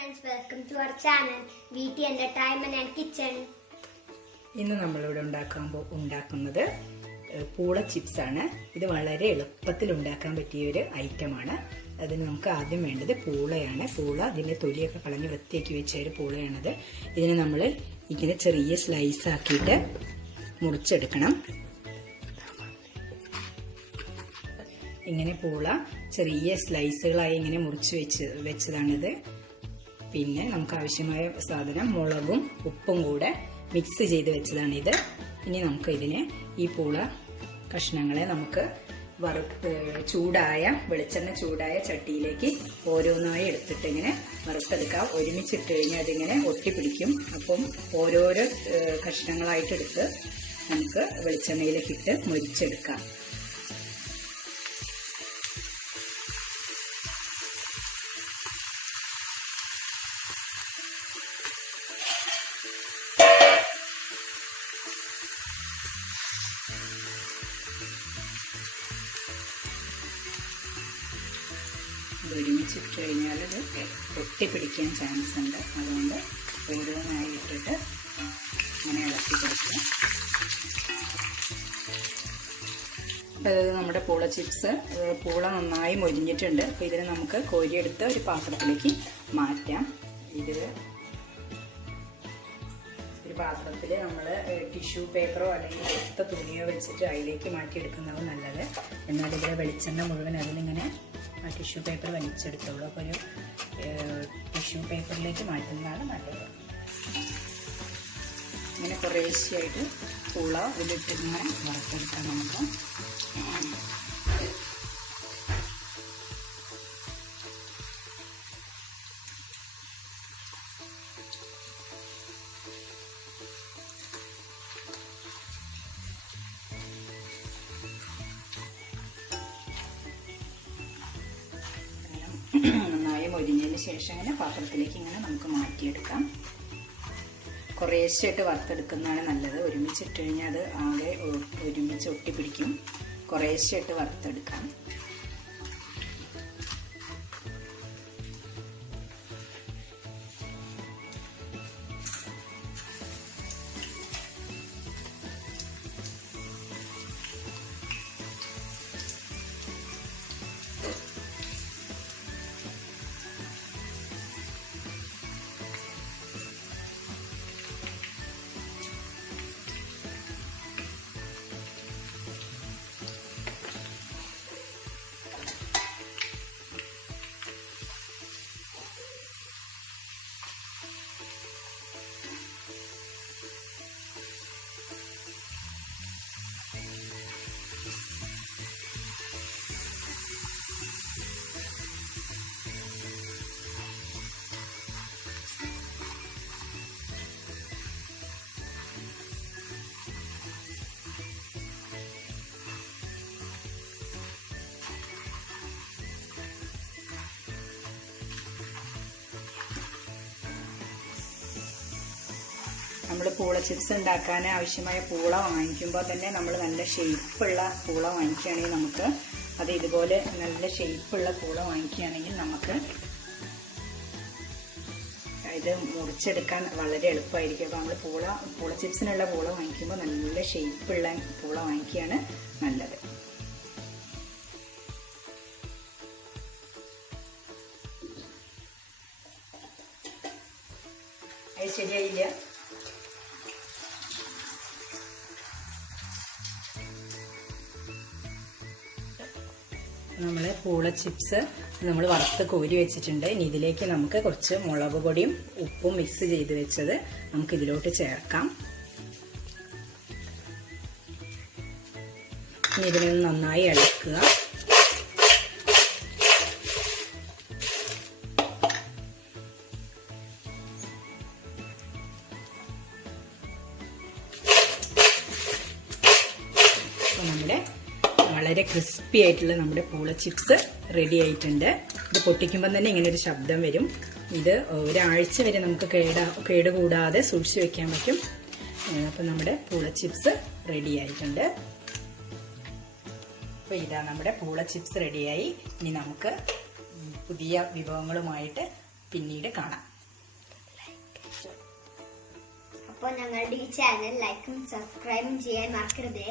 friends, welcome to our channel VT Entertainment and Kitchen. ഇന്ന് നമ്മളിവിടെ ഉണ്ടാക്കുന്നത് പൂള ചിപ്സ് ആണ്. ഇത് വളരെ എളുപ്പത്തിൽ ഉണ്ടാക്കാൻ പറ്റിയ ഒരു ഐറ്റമാണ്. അതിന് നമുക്ക് ആദ്യം വേണ്ടത് പൂളയാണ്. പൂള ഇതിന്റെ തൊലിയൊക്കെ കളഞ്ഞ് വൃത്തിയാക്കി വെച്ച ഒരു പൂളയാണത്. ഇതിനെ നമ്മൾ ഇങ്ങനെ ചെറിയ സ്ലൈസ് ആക്കിയിട്ട് മുറിച്ചെടുക്കണം. ഇങ്ങനെ പൂള ചെറിയ സ്ലൈസുകളായി ഇങ്ങനെ മുറിച്ച് വെച്ചതാണിത്. പിന്നെ നമുക്ക് ആവശ്യമായ സാധനം മുളകും ഉപ്പും കൂടെ മിക്സ് ചെയ്ത് വെച്ചതാണിത്. ഇനി നമുക്ക് ഇതിനെ ഈ പൂള കഷ്ണങ്ങളെ നമുക്ക് വെളിച്ചെണ്ണ ചൂടായ ചട്ടിയിലേക്ക് ഓരോന്നായി എടുത്തിട്ട് ഇങ്ങനെ വറുത്തെടുക്കാം. ഒരുമിച്ചിട്ട് കഴിഞ്ഞാൽ അതിങ്ങനെ ഒട്ടിപ്പിടിക്കും. അപ്പം ഓരോരോ കഷ്ണങ്ങളായിട്ട് എടുത്ത് നമുക്ക് വെളിച്ചെണ്ണയിലേക്ക് ഇട്ട് മൊരിച്ചെടുക്കാം. ഒരുമിച്ചിട്ട് കഴിഞ്ഞാൽ ഇത് ഒട്ടിപ്പിടിക്കാൻ ചാൻസ് ഉണ്ട്. അതുകൊണ്ട് ഓരോന്നായി ഇട്ടിട്ട് ഇങ്ങനെ ഇളക്കി കൊടുക്കുക. അതായത് നമ്മുടെ പൂള ചിപ്സ് പൂള നന്നായി മൊരിഞ്ഞിട്ടുണ്ട്. അപ്പോൾ ഇതിനെ നമുക്ക് കോരിയെടുത്ത് ഒരു പാത്രത്തിലേക്ക് മാറ്റാം. ഇതിൽ ഒരു പാത്രത്തിൽ നമ്മൾ ടിഷ്യൂ പേപ്പറോ അല്ലെങ്കിൽ വെളുത്ത തുണിയോ വെച്ചിട്ട് അതിലേക്ക് മാറ്റിയെടുക്കുന്നതാണ് നല്ലത്. എന്നാൽ ഇതിലെ വെളിച്ചെണ്ണ മുഴുവൻ അതിലിങ്ങനെ ആ ടിഷ്യൂ പേപ്പർ വലിച്ചെടുത്തോളൂ. അപ്പോൾ ഒരു ടിഷ്യൂ പേപ്പറിലേക്ക് മാറ്റുന്നതാണ് നല്ലത്. ഇങ്ങനെ കുറേശ്ശെയായിട്ട് പൂള ഇതിലിട്ട് ഇങ്ങനെ വറുത്തെടുക്കാം നമുക്ക്. നന്നായി മൊരിഞ്ഞതിന് ശേഷം ഇങ്ങനെ പാത്രത്തിലേക്ക് ഇങ്ങനെ നമുക്ക് മാറ്റിയെടുക്കാം. കുറേശ്ശായിട്ട് വറുത്തെടുക്കുന്നതാണ് നല്ലത്. ഒരുമിച്ചിട്ട് കഴിഞ്ഞാൽ അത് ആകെ ഒരുമിച്ച് ഒട്ടിപ്പിടിക്കും. കുറേശ്ശായിട്ട് വറുത്തെടുക്കാം. നമ്മൾ പൂള ചിപ്സ് ഉണ്ടാക്കാൻ ആവശ്യമായ പൂള വാങ്ങിക്കുമ്പോൾ തന്നെ നമ്മൾ നല്ല ഷേപ്പുള്ള പൂള വാങ്ങിക്കുകയാണെങ്കിൽ നമുക്ക് അത് ഇതുപോലെ നല്ല ഷേപ്പുള്ള പൂള വാങ്ങിക്കുകയാണെങ്കിൽ നമുക്ക് ഇത് മുറിച്ചെടുക്കാൻ വളരെ എളുപ്പമായിരിക്കും. അപ്പോൾ നമ്മൾ പൂള ചിപ്സിനുള്ള പൂള വാങ്ങിക്കുമ്പോൾ നല്ല ഷേപ്പുള്ള പൂള വാങ്ങിക്കുകയാണ് നല്ലത്. അത് ശരിയായില്ല. നമ്മൾ പൂള ചിപ്സ് നമ്മൾ വറുത്ത് കോരി വെച്ചിട്ടുണ്ട്. ഇനി ഇതിലേക്ക് നമുക്ക് കുറച്ച് മുളക് പൊടിയും ഉപ്പും മിക്സ് ചെയ്ത് വെച്ചത് നമുക്ക് ഇതിലോട്ട് ചേർക്കാം. ഇനി ഇതിനെ നന്നായി ഇളക്കുക. അപ്പോൾ നമ്മുടെ വളരെ ക്രിസ്പി ആയിട്ടുള്ള നമ്മുടെ പൂള ചിപ്സ് റെഡി ആയിട്ടുണ്ട്. ഇത് പൊട്ടിക്കുമ്പോൾ തന്നെ ഇങ്ങനെ ഒരു ശബ്ദം വരും. ഇത് ഒരാഴ്ച വരെ നമുക്ക് കേടുകൂടാതെ സൂക്ഷിച്ചു വെക്കാൻ പറ്റും. അപ്പോൾ നമ്മുടെ പൂള ചിപ്സ് റെഡി ആയിട്ടുണ്ട്. അപ്പോൾ ഇതാ നമ്മുടെ പൂള ചിപ്സ് റെഡിയായി. ഇനി നമുക്ക് പുതിയ വിഭവങ്ങളുമായിട്ട് പിന്നീട് കാണാം. അപ്പോൾ ഞങ്ങളുടെ ഈ ചാനൽ ലൈക്കും സബ്സ്ക്രൈബും ചെയ്യാൻ മറക്കരുതേ.